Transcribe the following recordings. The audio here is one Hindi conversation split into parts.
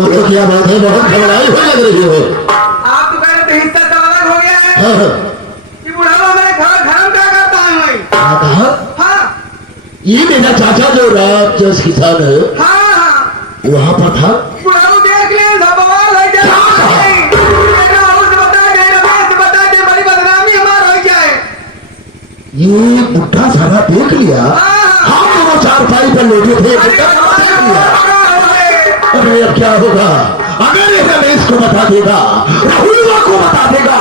तो क्या बात है, बहुत घबराई हुई लग रही हो। आप तो कह रहे थे हिस्सा तो अलग हो गया है हाँ, कि बुढ़ावा मेरे घर धर्म क्या करता है मैं। क्या कहा? हाँ ये मेरा चाचा जो रात जस किसान है हाँ हाँ वहाँ पर था। बुढ़ावा देख ले सब बवाल हो जाए, मेरा उस बता दे, रमेश बता दे, बड़ी बदनामी हमारा हो जाए। ये बुढ़ा सारा देख लिया। हम दोनों चारपाई पर लेटे थे, बुढ़ा सारा देख लिया। अरे अब क्या होगा? अगर ये रमेश को बता देगा, राहुलवा को बता देगा,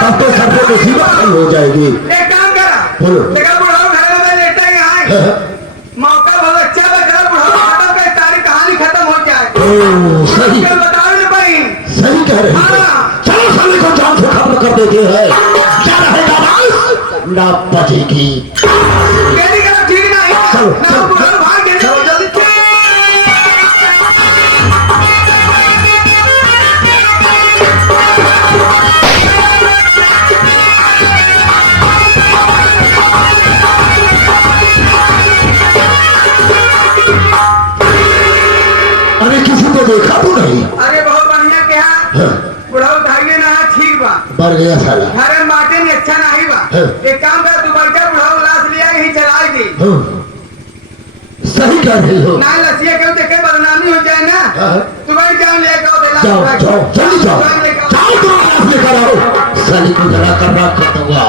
तब तो सर पे मुसीबत खड़ी हो जाएगी। एक काम करा, बोलो। देखा बुढ़ावा घर में लेटा ही आए, मौका बहुत अच्छा बचा, बुढ़ावा खत्म कर, सारी कहानी खत्म हो जाए। ओ, सही बताओ नहीं भाई, सही कह रहे हैं। चलो साले को जान से खत्म कर देते हैं। क्या रहेगा बात? ना बचेगी। कहने का ठीक नहीं है। चलो, ना चलो, बुढ़ावा भाग गए, चलो, जल्दी अरे किसी को देखा तो नहीं? अरे बहुत बढ़िया कहा, बुढ़ाऊ भागे ना ठीक बा, मर गया साला। घरे माटे में अच्छा नहीं बा। हाँ। एक काम कर, तू बैठा, बुढ़ाऊ लाश लिया यही चलाई दी। सही कह रही हो। ना लसिया क्यों देखे बदनामी हो जाए ना। हाँ। तू बैठ जाओ, लेकर आओ, जाओ जाओ जल्दी जाओ, जाओ तो लाश लेकर आओ। साली को जला कर राख कर दूंगा।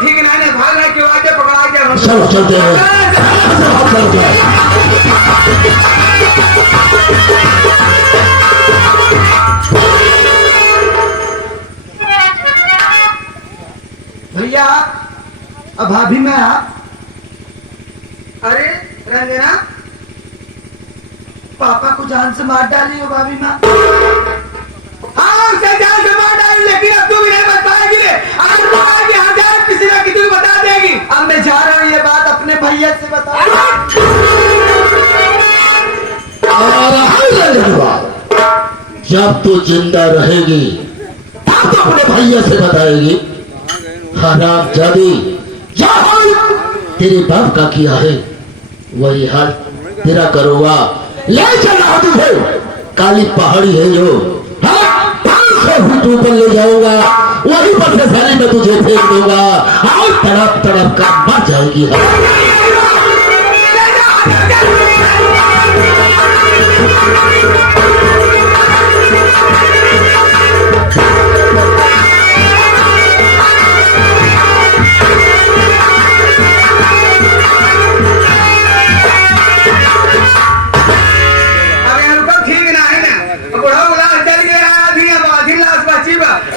ठीक नहीं ना, भाग नहीं क्यों आके पकड़ा के चलो चलते हैं। चलते हैं। भैया अब भाभी में आप। अरे रंजना, पापा को जान से मार डाली हो भाभी माँ। हाँ उसे जान से मार डाली, लेकिन अब तू भी नहीं बच पाएगी रे। अगर तू आगे यहाँ जाए किसी ना किसी को बता देगी। अब मैं जा रहा हूँ, ये बात अपने भैया से बता। जब तू जिंदा रहेगी तब तो अपने भैया से बताएगी। हराम जादी, तेरे बाप का किया है वही हाल तेरा करूँगा। ले चला तुझे, काली पहाड़ी है जो, 500 फीट ऊपर ले जाऊंगा, वहीं पर से सारी में तुझे फेंक दूंगा और तड़प तड़प कर मर जाएगी।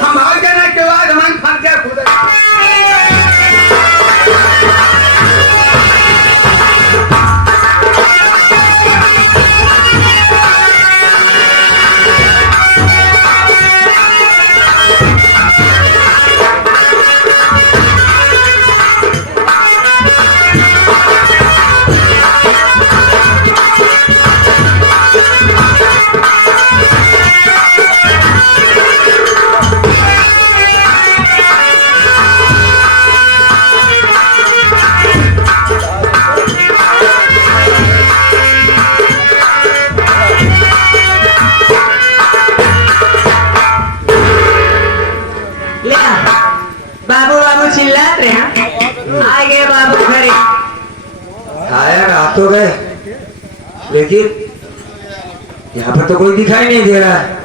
हम भाग जाने के बाद हमारी फंसिया खुद बाबू बाबू चिल्लाते हैं। आ गए बाबू घरे। आया रात हो गए, लेकिन यहाँ पर तो कोई दिखाई नहीं दे रहा है।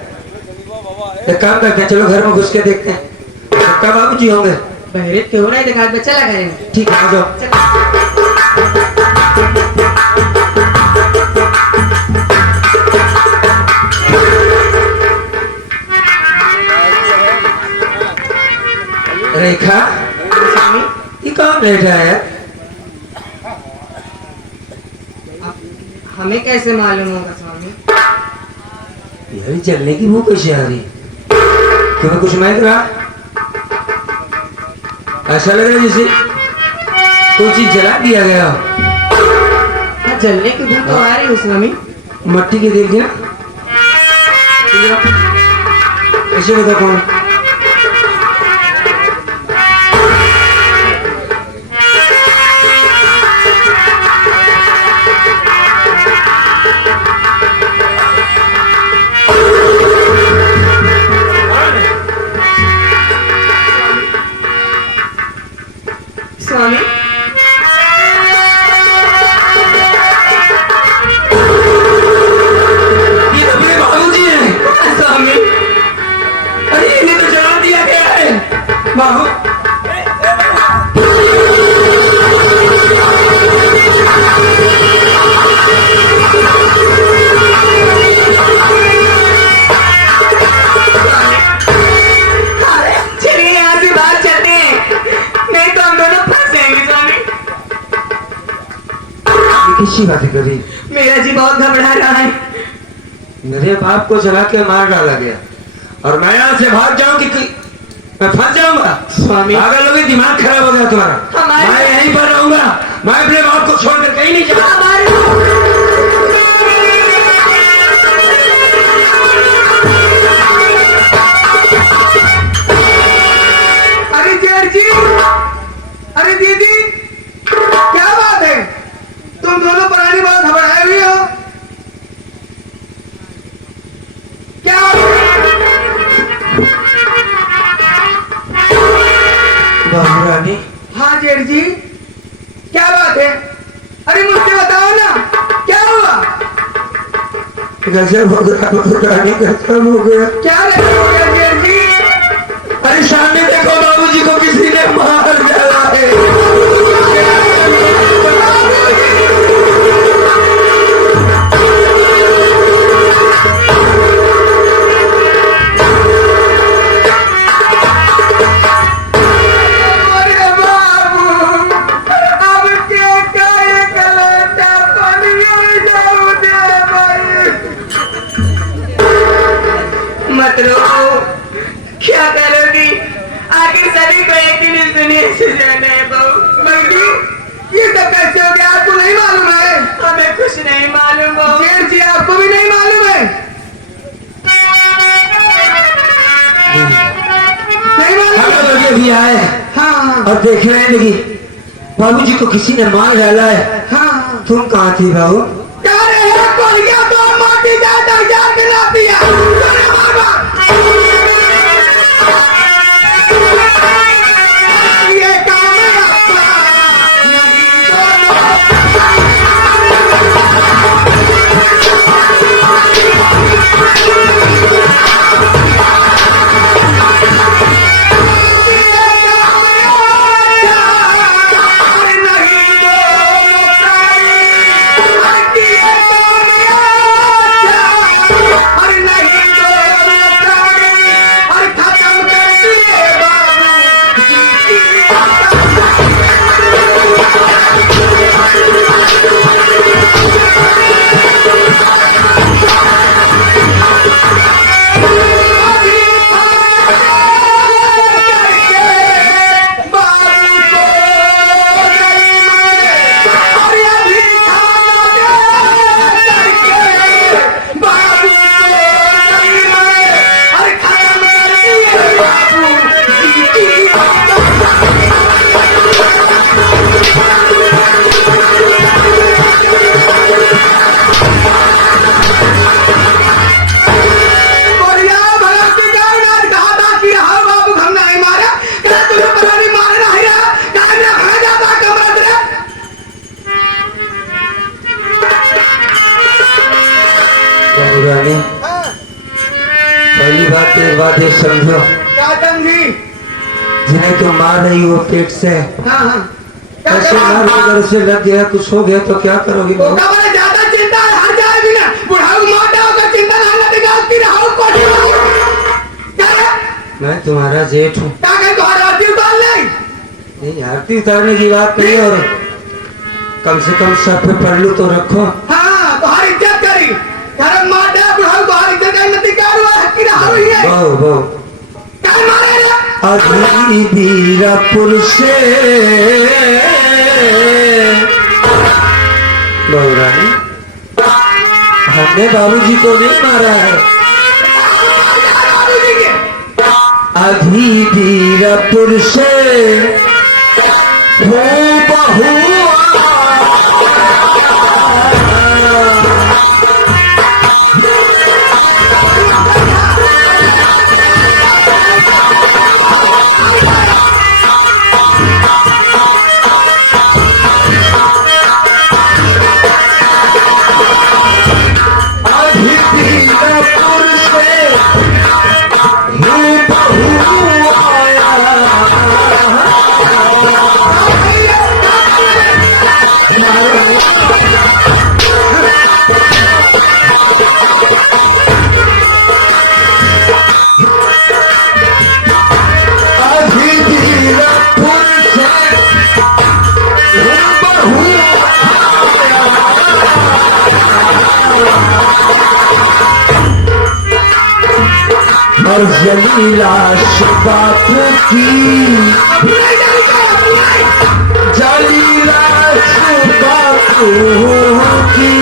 एक काम करते हैं, चलो घर में घुस के देखते हैं, पक्का बाबूजी होंगे। बहरे क्यों नहीं दिखा, चला करेंगे। ठीक है, आ जाओ। रेखा, स्वामी ये कौन बैठा है? हमें कैसे मालूम होगा स्वामी? यार चलने की वो कैसे आ रही? तुम्हें कुछ महक रहा? ऐसा लग रहा है जैसे कोई चीज जला दिया गया हो। हाँ, जलने की भूख तो आ रही है स्वामी। मट्टी की देख ना, ऐसे बता कौन? स्वामी ये तो मेरे बाबूजी हैं। स्वामी अरे इन्हें तो जला दिया गया है। बाबू चलिए यहाँ से बाहर चलते हैं, नहीं तो हम दोनों फंस जाएंगे स्वामी। किसी बातें करी? मेरा जी बहुत घबरा रहा है। मेरे बाप को जला के मार डाला गया और मैं यहाँ से भाग जाऊंगी कि मैं फंस जाऊंगा? स्वामी पागल हो गए, दिमाग खराब हो गया तुम्हारा। हमारे- मैं यहीं पर रहूंगा, मैं अपने बाप को छोड़कर कहीं नहीं जाऊंगा। अरे जेठ जी, अरे दीदी, क्या बात है? तुम दोनों पुरानी बात घबराए हुए हो, क्या? बाबू रानी, हाँ जेठ जी, क्या बात है? अरे मुझसे बताओ ना, क्या हुआ? गजब हो गया बाबू रानी, गजब हो गया। क्या गजब हो गया जेठ जी? अरे सामने देखो, बाबूजी को किसी ने मार डाला है। अरे बाबू, अब क्या करे कलौटा पनियों जाऊं दे भाई। मत रो, क्या करोगी? आखिर सभी को एक दिन इस दुनिया से जाना है बहू। बल्कि ये सब कैसे हो गया, आपको नहीं मालूम है? हमें कुछ नहीं मालूम हो। जेठ जी, आपको भी नहीं मालूम है? नहीं मालूम? हम लोग अभी आए हाँ और देख रहे हैं कि बाबूजी को किसी ने मार डाला है। हाँ। तुम कहाँ थी बाबू? क्या रे, एक को लिया तो माटी जाता यार के ना दिया। अरे बाबा, ये काम है आपका, नहीं तो नहीं बातें समझो। क्या समझी? जिन्हें तुम मार रही हो पेट से, हाँ हाँ क्या ऐसे करा? मार अगर उसे लग गया कुछ हो गया तो क्या करोगी वो बहू? का बोले ज्यादा चिंता हट जाएगी ना, बुढ़ाऊ मोटा होकर चिंता ना लगे उसकी रहू कोठी होगी। क्या है? मैं तुम्हारा जेठ हूँ। क्या कहीं को आरती उतार ले? नहीं आरती उतारने की बात नहीं, और कम से कम सर पे पल्लू तो रखो। हाँ तो हर इज्जत करी धर्म मार दे बुढ़ाऊ तो हर इज्जत का नती क्या हुआ है कि रहू ही है बहु बहु क्या मारे रे? अधीरी वीरपुर से बहु रानी, हमने बाबूजी को नहीं मारा है। बाबूजी के अधी वीरपुर से हो बहु और जलीलाश बापू की, जलीलाश बापू की,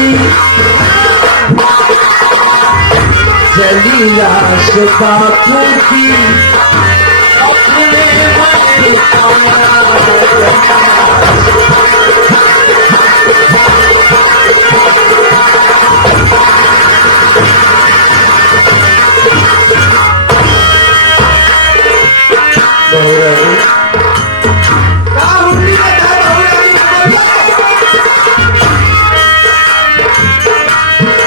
जलीलाश बापू की अपने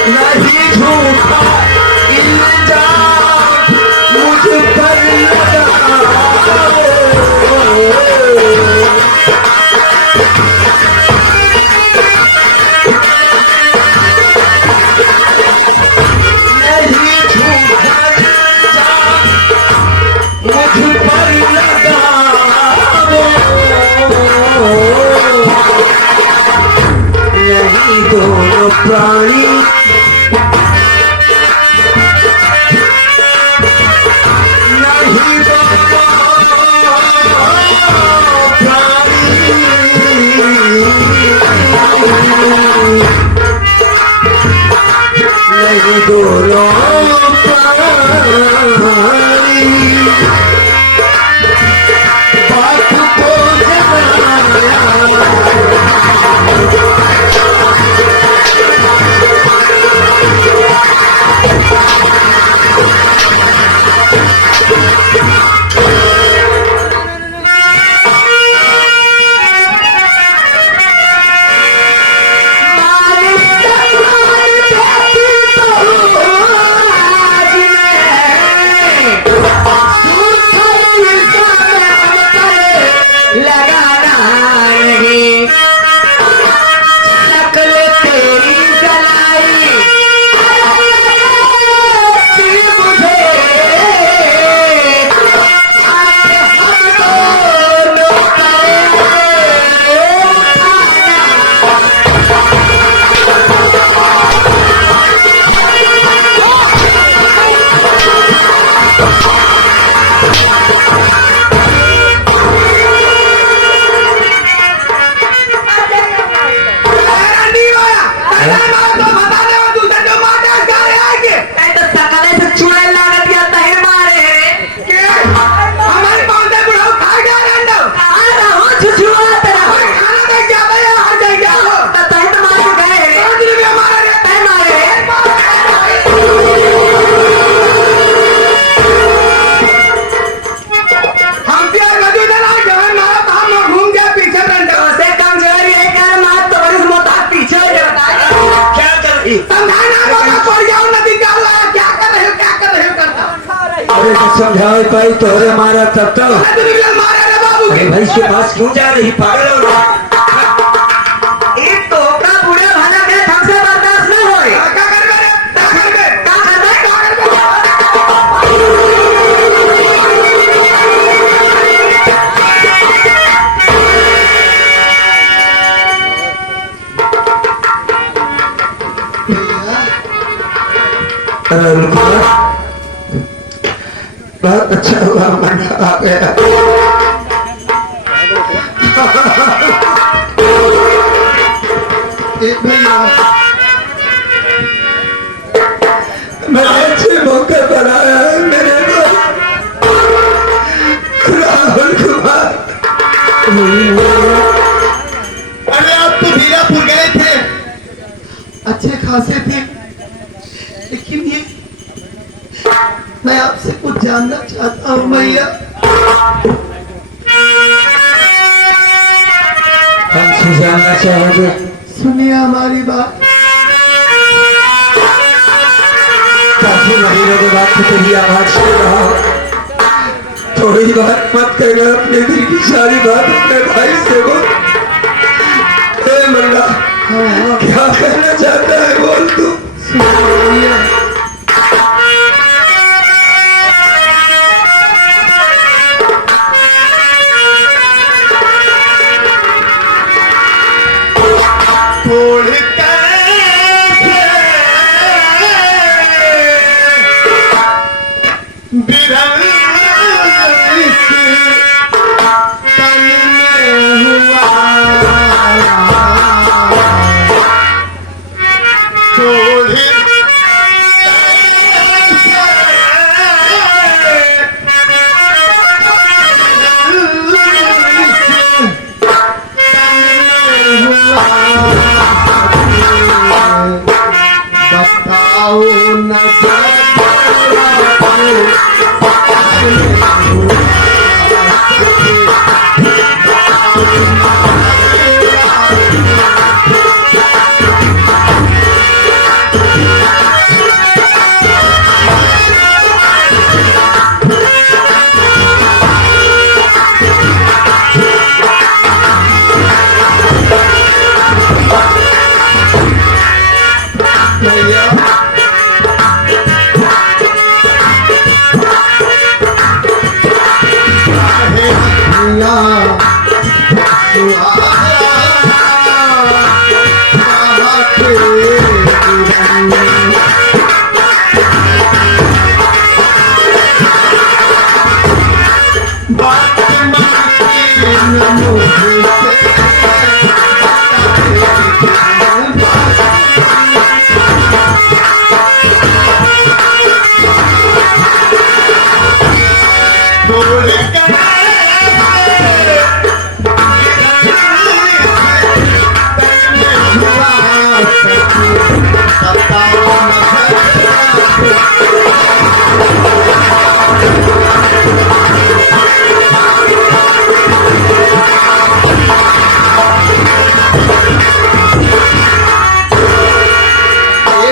नहीं झूठा इल्जाम मुझ पर लगाओ। नहीं झूठा इल्जाम मुझ पर लगाओ। समझाओ पाई तोरे मारा तब तो तू निकल मारे रे बाबू अरे भाई इसके पास क्यों जा रही पागल हो गया? एक तो का बुढ़े भाला के हमसे बर्दाश्त न होए क्या कर बे क्या कर बे का करबे अरे रुको बहुत अच्छा हुआ मन आ गया भैया बड़े अच्छे मौके पर आया है मेरे राहुल कुमार। अरे आप तो हीरापुर गए थे अच्छे खासे थे लेकिन ये मैं आपसे कुछ जानना चाहता हूँ भैया हमसे जानना चाहोगे? सुनिए हमारी बात काफी महीनों के बाद तो तेरी आवाज सुन रहा हूँ। थोड़ी बात मत कहना अपने दिल की सारी बात अपने भाई से बोल। ए मल्ला क्या कहना चाहता है बोल तू। बताओ न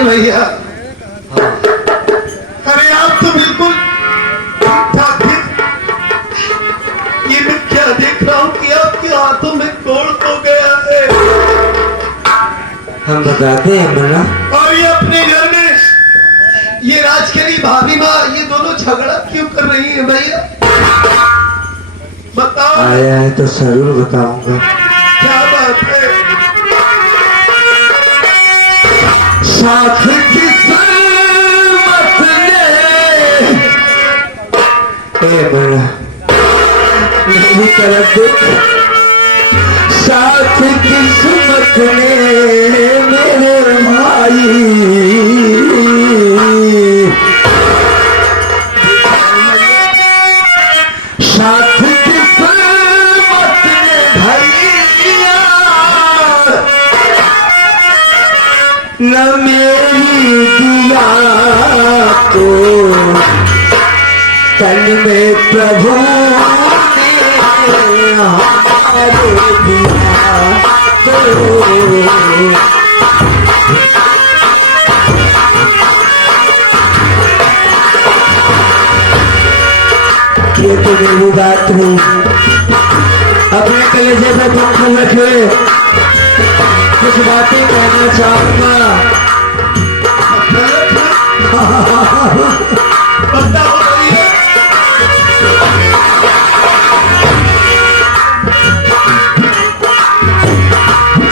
भैया अरे आप तो बिल्कुल ठीक ठाक थे ये मैं क्या देख रहा हूँ कि आपके हाथों में कोड़ हो गया है हम बताते हैं मल्ला। और ये अपने घर में ये राजकरी भाभी माँ ये दोनों झगड़ा क्यों कर रही है भैया बताओ आया है तो जरूर बताऊंगा। क्या बात है साथ किस्मत ने ए मल्ला मेरी तरफ देख। साथ किस्मत ने मेरे भाई साथ किस्मत ने भैया न मेरी दिया तो तन में प्रभु ने हमारे दिया तो बात नहीं। अपने कलेजे पे पंख रखे कुछ बातें कहना चाहूंगा।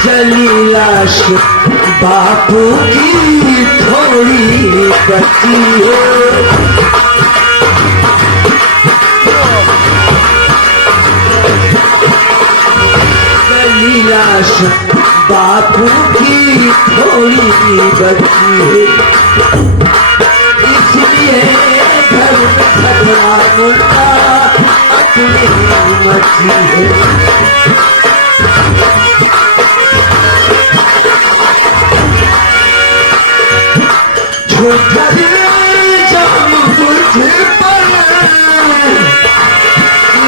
जली लाश बापू की थोड़ी बची है। जली लाश बापू की थोड़ी बची है, इसलिए घर में खतरा मुर्दा अपनी मची है। छोटा जाम मुझ पर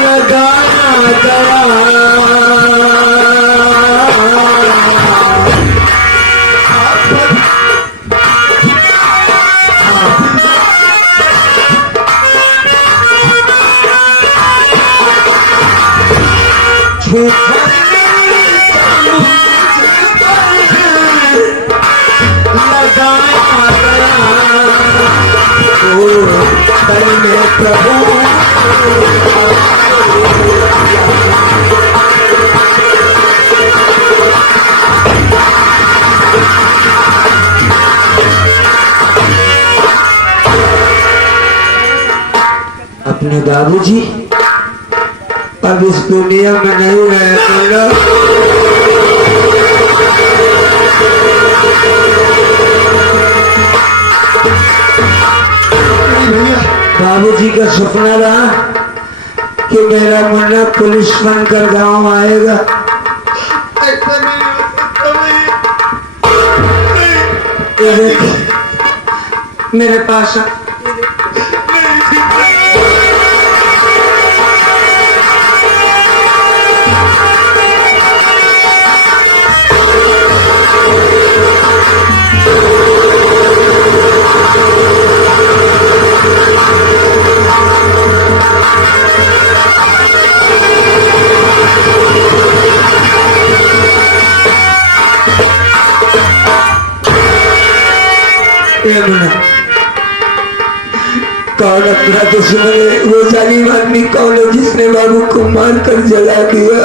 लगाया गया, अपने बाबूजी अब इस दुनिया में नहीं रहे। बाबूजी का सपना रहा कि मेरा मुन्ना पुलिस बनकर गांव आएगा। ऐसा नहीं हो सकता ये मेरे पास कौन अपना दुश्मन है? वो जालिम आदमी कौन है जिसने बाबू को मार कर जला दिया?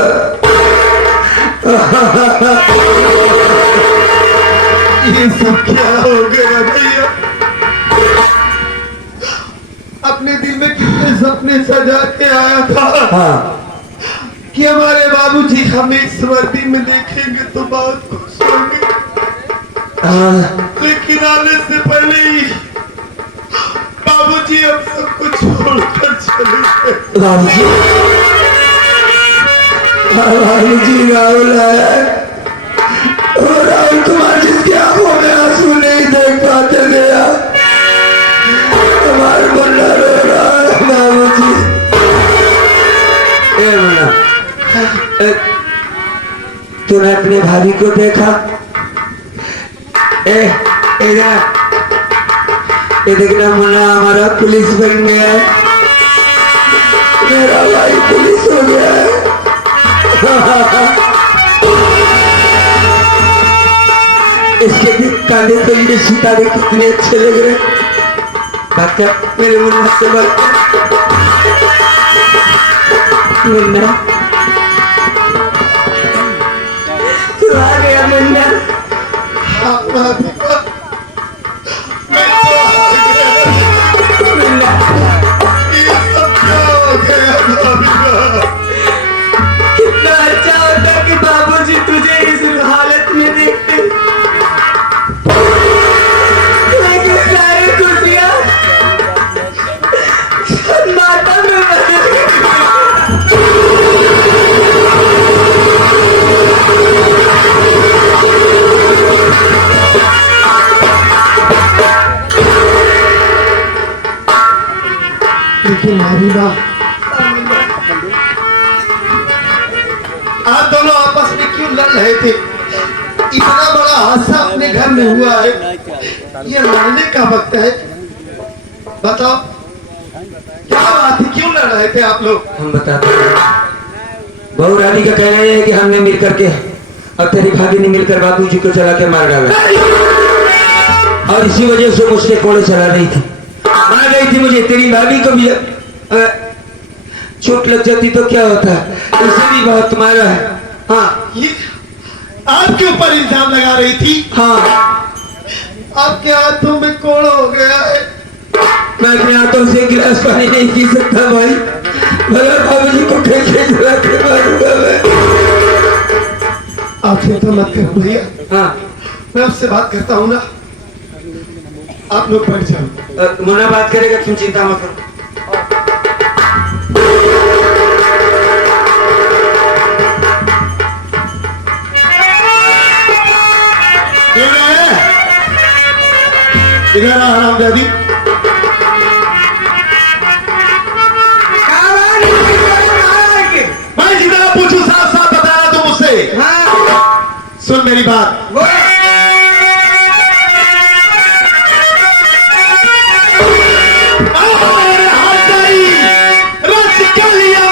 ये सब क्या हो गया भैया? अपने दिल में कितने सपने सजा के आया था। हाँ। कि हमारे बाबूजी हमें इस वर्दी में देखेंगे तो बहुत खुश होंगे। लेकिन आने से पहले ही बाबूजी हम सबको छोड़कर चले गए। बाबूजी राहुल आया और राहुल कुमार जिसकी आंखों में आंसू नहीं देख पाते गया, हमारे मुन्ना रो रहा है। बाबूजी मुन्ना, तूने अपने भाभी को देखा? ये देखना मुन्ना हमारा पुलिस बन गया है, मेरा भाई पुलिस हो गया है। इसके कांधे पे ये सितारे कितने अच्छे लग रहे। बात कर मेरे मुन्ना से, बात मुन्ना तू आ गया। मुन्ना कितना अच्छा होता कि बाबूजी तुझे इस हालत में देखते, लेकिन सारी खुशियां माता में बदल गई। लेकिन हरीबा, आप दोनों आपस में क्यों लड़ रहे थे? इतना बड़ा हादसा अपने घर में हुआ है, ये लड़ने का वक्त है? बताओ क्या बात है, क्यों लड़ लड़ रहे थे आप लोग? हम बताते हैं। बहू रानी का कहना है कि हमने मिल करके और तेरी भाभी ने मिलकर बाबूजी को चला के मार डाला, और इसी वजह से मुझके कोड़े चला रही थी, मार रही थी मुझे। तेरी भाभी को भी चोट लग जाती तो क्या होता, इसे भी बहुत मारा है। हाँ ये आपके ऊपर इल्जाम लगा रही थी? हाँ, आपके हाथों में कोड़ हो गया है। मैं अपने हाथों से गिलास पानी नहीं पी सकता भाई, भला बाबूजी को कैसे चला के मारूंगा मैं। आप चिंता मत करो भैया, हाँ, मैं आपसे बात करता हूँ ना, आप लोग बैठ जाओ। मुन्ना बात करेगा, तुम चिंता मत करो। इधर आराम दादी। मैं जितना पूछूं साफ साफ बताना तुम मुझसे। हाँ, सुन मेरी बात।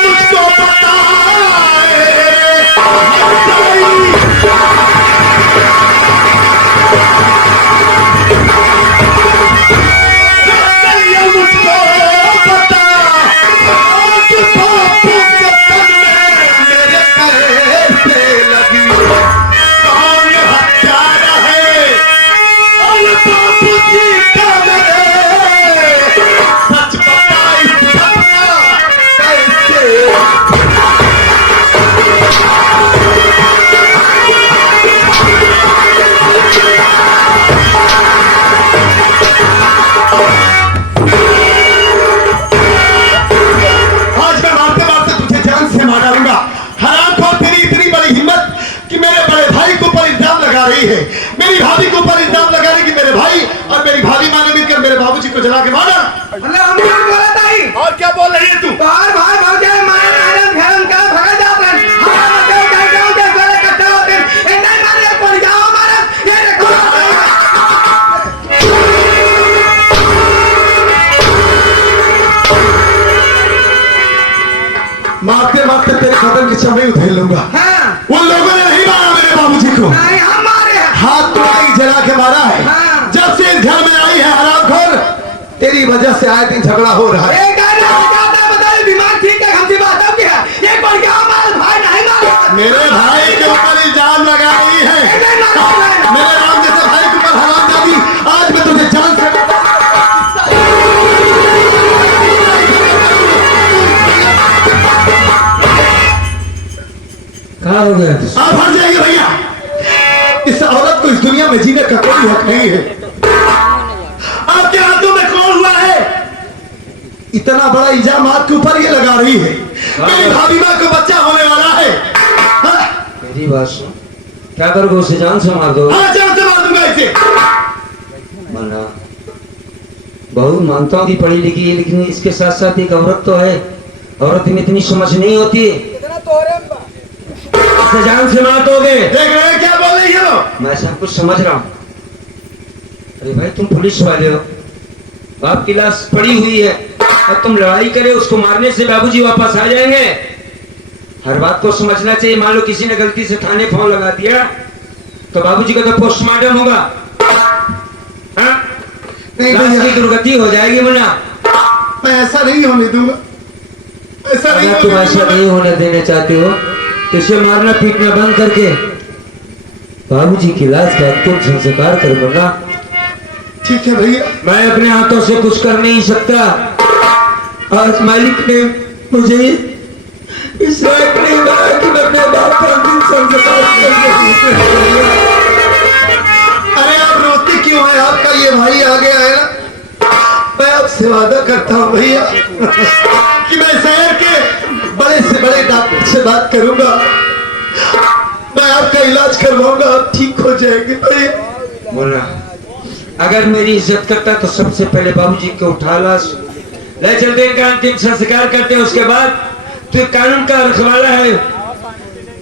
मुझको पता है। मेरी भाभी के ऊपर इल्जाम लगा रही कि मेरे भाई और मेरी भाभी माँ ने मिलकर मेरे बाबूजी को जला के मारा। हम नहीं बोला ताई। और क्या बोल रही है तू? बाहर बाहर भाग जाए, मारे नारन घेरन का भगा जाते हैं। हमारा मतलब क्या क्या होते हैं, सारे इकट्ठे होते हैं। इतना मारे पड़ जाओ हमारा, ये देखो। मारते मारते तेरे खत्म की चमड़ी उधेड़ लूंगा। हाँ। उन लोगों ने नहीं मारा मेरे बाबूजी को, नहीं हम मारे हैं। हाथ तुम्हारी जला के मारा है। हाँ। जब से इस घर में आई है हरामखोर, तेरी वजह से आए दिन झगड़ा हो रहा है। एक गाना बजाता है, बता दिमाग ठीक है, हमसे बात अब क्या है? ये पड़ गया हमारा भाई नहीं मारा। मेरे भाई के ऊपर इल्जाम लगा रही है। मेरे राम जैसे भाई के ऊपर हरामजादी, आज मैं तुझे जान से कहाँ हो गया? आप हट जाइए भैया। इस औरत को इस दुनिया में जीने का कोई हक नहीं है। आपके हाथों में कौन हुआ है? इतना बड़ा इल्जाम आपके ऊपर ये लगा रही है। मेरी भाभी माँ को बच्चा होने वाला है। हाँ? मेरी बात सुन, क्या करोगे उसे? जान से मार दो? हाँ, जान से मार दूंगा इसे। मना बहुत मानता हूँ कि पढ़ी लिखी है, लेकिन इसके साथ साथ एक औरत तो है। औरत में इतनी समझ नहीं होती। इसे जान से मार दोगे? देख रहे हैं क्या बोल रही है वो? मैं सब कुछ समझ रहा हूँ। अरे भाई तुम पुलिस वाले हो, बाप की लाश पड़ी हुई है और तुम लड़ाई करे, उसको मारने से बाबूजी वापस आ जाएंगे। हर बात को समझना चाहिए। मान लो किसी ने गलती से थाने फोन लगा दिया तो बाबूजी का तो पोस्टमार्टम होगा। हाँ? नहीं लाश भैया, की दुर्गति हो जाएगी। मुन्ना मैं ऐसा नहीं होने दूंगा। ऐसा नहीं अगर तुम होने ऐसा दूंगा। नहीं होने देना चाहते हो तो इसे मारना पीटना बंद करके बाबूजी की लाश का तुम संस्कार कर। मुन्ना ठीक है भैया। मैं अपने हाथों से कुछ कर नहीं सकता। आज मालिक ने मुझे इस लायक नहीं बनाया कि मैं अपने बाप का अंतिम संस्कार कर। अरे आप रोते क्यों हैं? आपका ये भाई आ गया है ना। मैं आपसे वादा करता हूँ भैया कि मैं शहर के बड़े से बड़े डॉक्टर से बात करूंगा। मैं आपका इलाज करवाऊंगा, आप ठीक हो जाएंगे भैया। बोला अगर मेरी इज्जत करता तो सबसे पहले बाबूजी को उठा लाश ले चलते, इनका अंतिम संस्कार करते। उसके बाद तू कानून का रखवाला है,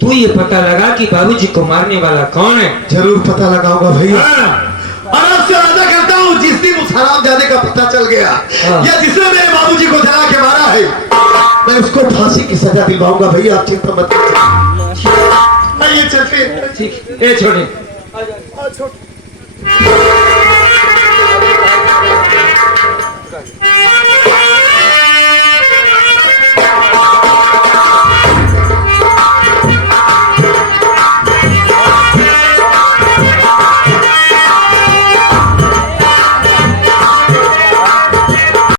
तू ये पता लगा कि बाबूजी को मारने वाला कौन है। जरूर पता लगाऊंगा भैया। हाँ। और आपसे वादा करता हूँ जिस दिन उस हरामजादे का पता चल गया हाँ। या जिसने मेरे बाबूजी को जला के मारा है, उसको फांसी की सजा दिलवाऊंगा भैया, आप चिंता मत कीजिए। आइए चलते हैं। ठीक ए छोटे छोटे